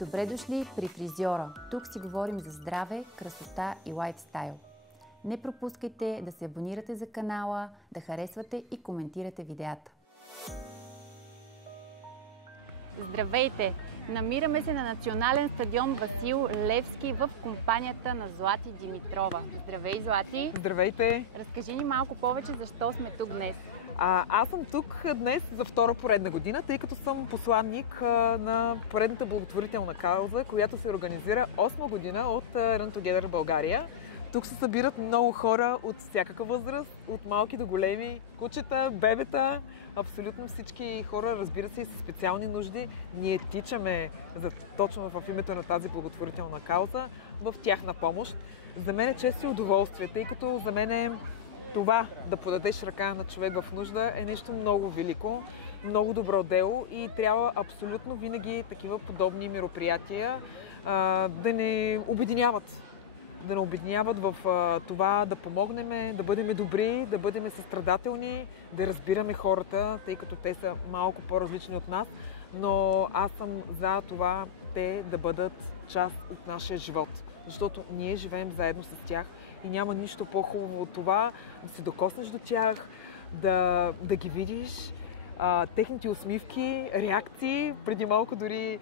Добре дошли при Фризьора. Тук си говорим за здраве, красота и лайфстайл. Не пропускайте да се абонирате за канала, да харесвате и коментирате видеята. Здравейте! Намираме се на Национален стадион Васил Левски в компанията на Злати Димитрова. Здравей, Злати! Здравейте! Разкажи ни малко повече защо сме тук днес. Аз съм тук днес за втора поредна година, тъй като съм посланник на поредната благотворителна кауза, която се организира 8 година от Run Together България. Тук се събират много хора от всякаква възраст, от малки до големи, кучета, бебета, абсолютно всички хора, разбира се, и със специални нужди. Ние тичаме точно в името на тази благотворителна кауза в тяхна помощ. За мен е чест и удоволствие, тъй като за мен е това да подадеш ръка на човек в нужда е нещо много велико, много добро дело и трябва абсолютно винаги такива подобни мероприятия да не обединяват. Да не обединяват в това да помогнем, да бъдем добри, да бъдем състрадателни, да разбираме хората, тъй като те са малко по-различни от нас, но аз съм за това те да бъдат част от нашия живот. Защото ние живеем заедно с тях и няма нищо по-хубаво от това да се докоснеш до тях, да ги видиш, техните усмивки, реакции. Преди малко дори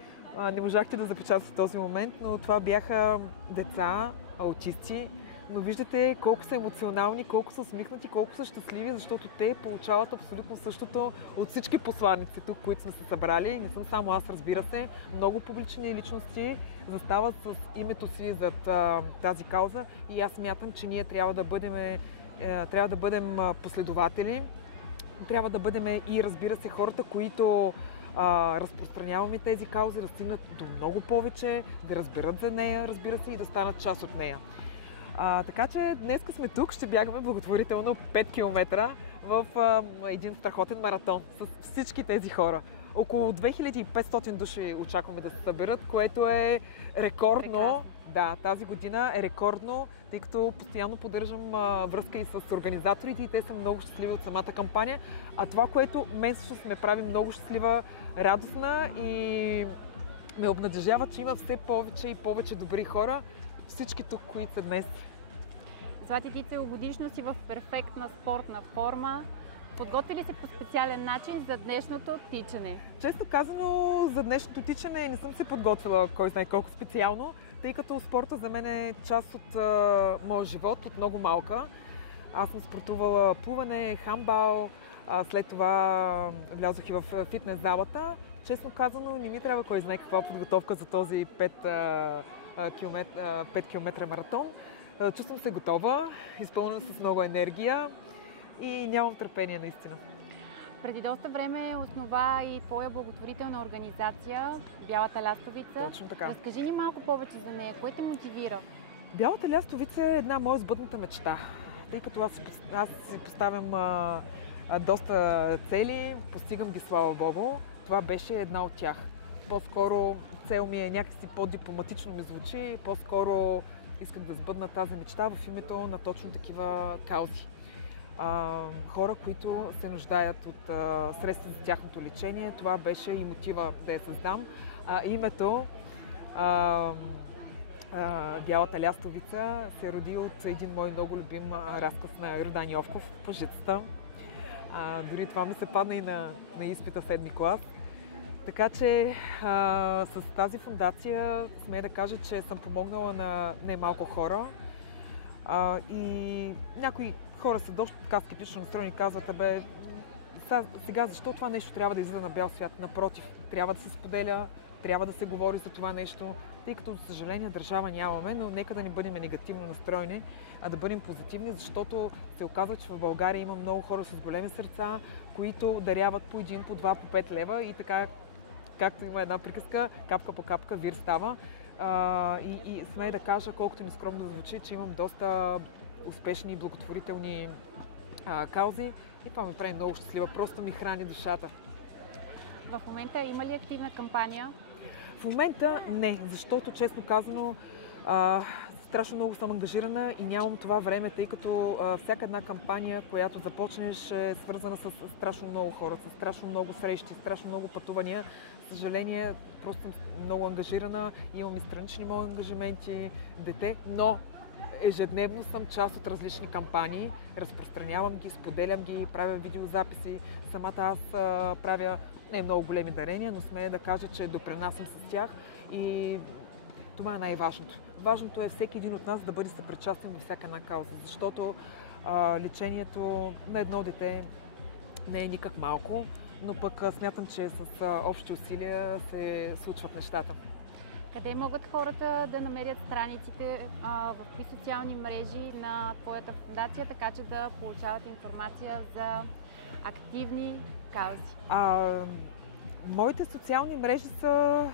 не можахте да запечатате този момент, но това бяха деца, аутисти, но виждате колко са емоционални, колко са усмихнати, колко са щастливи, защото те получават абсолютно същото от всички посланици тук, които сме се събрали. Не съм само аз, разбира се. Много публични личности застават с името си зад тази кауза и аз смятам, че ние трябва да бъдем последователи, трябва да бъдем и, разбира се, хората, които разпространяваме тези каузи, да стигнат до много повече, да разберат за нея, разбира се, и да станат част от нея. Така че днес сме тук, ще бягаме благотворително 5 км в един страхотен маратон с всички тези хора. Около 2500 души очакваме да се съберат, което е рекордно. Прекрасно. Да, тази година е рекордно, тъй като постоянно поддържам връзка и с организаторите и те са много щастливи от самата кампания. А това, което мен също ме прави много щастлива, радостна и ме обнадеждава, че има все повече и повече добри хора, всички тук, които са днес. Злати, ти целогодишно си в перфектна спортна форма. Подготви ли се по специален начин за днешното тичане? Често казано, за днешното тичане не съм се подготвила кой знае колко специално, тъй като спорта за мен е част от моя живот, от много малка. Аз съм спортувала плуване, хандбал, след това влязох и в фитнес залата. Честно казано, не ми трябва кой знае каква подготовка за този 5 км маратон. Чувствам се готова, изпълнена с много енергия и нямам търпение наистина. Преди доста време основа и твоя благотворителна организация Бялата лястовица. Точно така. Разкажи ни малко повече за нея. Кое те мотивира? Бялата лястовица е една моя сбъдната мечта, тъй като аз си поставям доста цели, постигам ги, слава Богу. Това беше една от тях. По-скоро цел ми е някакси по-дипломатично ми звучи, по-скоро исках да сбъдна тази мечта в името на точно такива каузи. Хора, които се нуждаят от средства за тяхното лечение. Това беше и мотива да я създам. Името Бялата лястовица се роди от един мой много любим разказ на Йордан Йовков, Пъжицата. Дори това ми се падна и на изпита 7-ми клас. Така че с тази фондация смея да кажа, че съм помогнала на немалко хора и някои хора са доста така скептично настроени и казват, сега защо това нещо трябва да излиза на бял свят? Напротив, трябва да се споделя, трябва да се говори за това нещо, тъй като, за съжаление, държава нямаме, но нека да не бъдем негативно настроени, а да бъдем позитивни, защото се оказва, че в България има много хора с големи сърца, които даряват по 1, по 2, по 5 лева и така, както има една приказка, капка по капка вир става. И смея да кажа, колкото ми скромно да звучи, че имам доста успешни и благотворителни каузи и това ми прави много щастлива. Просто ми храни душата. В момента има ли активна кампания? В момента не, защото честно казано страшно много съм ангажирана и нямам това време, тъй като всяка една кампания, която започнеш, е свързана с страшно много хора, с страшно много срещи, страшно много пътувания. Съжаление, просто съм много ангажирана, имам и странични мои ангажименти, дете, но ежедневно съм част от различни кампании, разпространявам ги, споделям ги, правя видеозаписи. Самата аз правя не много големи дарения, но смея да кажа, че допринасям с тях и това е най-важното. Важното е всеки един от нас да бъде съпричастен във всяка една кауза, защото лечението на едно дете не е никак малко, но пък смятам, че с общи усилия се случват нещата. Къде могат хората да намерят страниците, в какви социални мрежи на твоята фондация, така че да получават информация за активни каузи? Моите социални мрежи са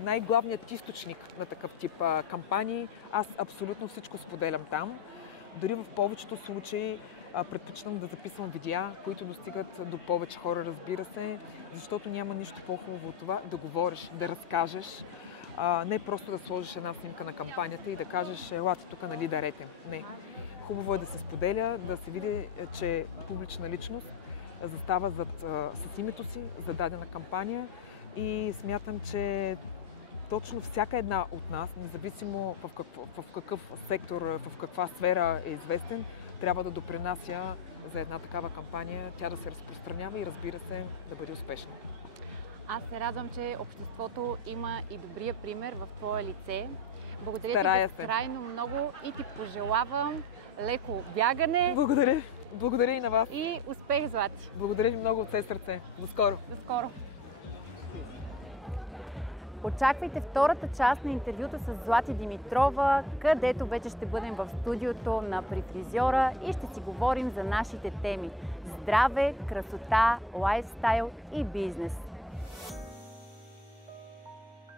най-главният източник на такъв тип кампании. Аз абсолютно всичко споделям там. Дори в повечето случаи предпочитам да записвам видеа, които достигат до повече хора, разбира се, защото няма нищо по-хубаво от това да говориш, да разкажеш, не просто да сложиш една снимка на кампанията и да кажеш, елате тук, нали, дарете. Не. Хубаво е да се споделя, да се види, че публична личност застава с името си за дадена кампания и смятам, че точно всяка една от нас, независимо в какъв сектор, в каква сфера е известен, трябва да допринася за една такава кампания, тя да се разпространява и, разбира се, да бъде успешна. Аз се радвам, че обществото има и добрия пример в твое лице. Благодаря Старая ти безкрайно много и ти пожелавам леко бягане. Благодаря. Благодаря и на вас. И успех, Злати. Благодаря ви много от все сърце. До скоро. До скоро. Очаквайте втората част на интервюто с Злати Димитрова, където вече ще бъдем в студиото на При фризьора и ще си говорим за нашите теми – здраве, красота, лайфстайл и бизнес.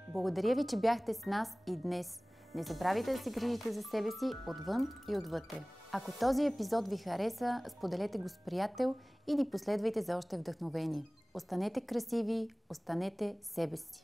Благодаря ви, че бяхте с нас и днес. Не забравяйте да се грижите за себе си отвън и отвътре. Ако този епизод ви хареса, споделете го с приятел и ни последвайте за още вдъхновение. Останете красиви, останете себе си.